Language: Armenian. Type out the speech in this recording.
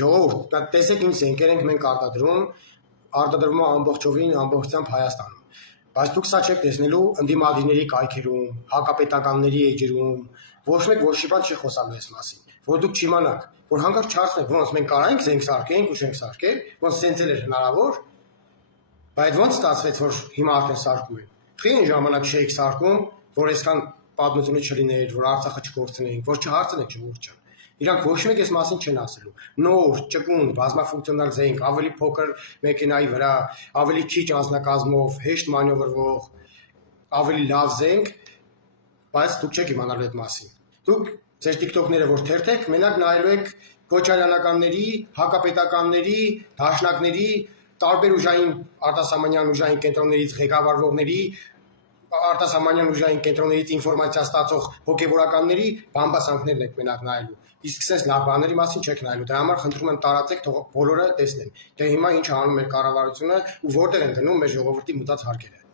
Ժողովուրդ, տեսեք ինչ զենքեր ենք մենք արտադրվում է ամբողջովին ամբողջությամբ Հայաստանում։ Բայց դուք սա չեք տեսնելու ընդդիմադիրների կայքերում, հակապետականների էջերում, ոչ մեկ ոչ մի բան չի խոսալու այս մասին, որ դուք չիմանաք, որ հանկարծ չհարցնեք, ոնց մենք կարանք զենք սարքենք ու չենք սարքել, ոնց սենց էլ էր հնարավոր, բայց ոնց ստացվեց, որ հիմա արդեն սարքում են։ Խի այն ժամանակ չէիք սարքում, որ այսքան պատմությունը չլիներ, որ Արցախը չկորցնեինք, որ չհարցնեք ժողովուրդ ջան։ Իրանք ոչ մեկ այս մասին չեն ասելու։ Նոր, ճկուն, բազմաֆունկցիոնալ զենք, ավելի փոքր մեքենայի վրա, ավելի քիչ անձնակազմով, հեշտ մանևրվող, ավելի լավ զենք, բայց դուք չեք իմանալու այդ մասին։ Դուք ձեր TikTok-ները որ թերթեք, մենակ նայելու եք Քոչարյանականների, հակապետականների, դաշնակների, տարբեր ուժային արտասահմանյան ուժային կենտրոններից ղեկավարվողների, արտասահմանյան ուժային կենտրոններից ինֆորմացիա ստացող հոգևորականների բամբասանքներն եք մենակ նայելու։ Իսկ sense լավ բաների մասին չեք նայելու։ Դրա համար խնդրում եմ տարածեք, թող բոլորը տեսնեն։ Դե հիմա ինչ անում մեր կառավարությունը ու որտեղ են դնում մեր ժողովրդի մտած հարկերը։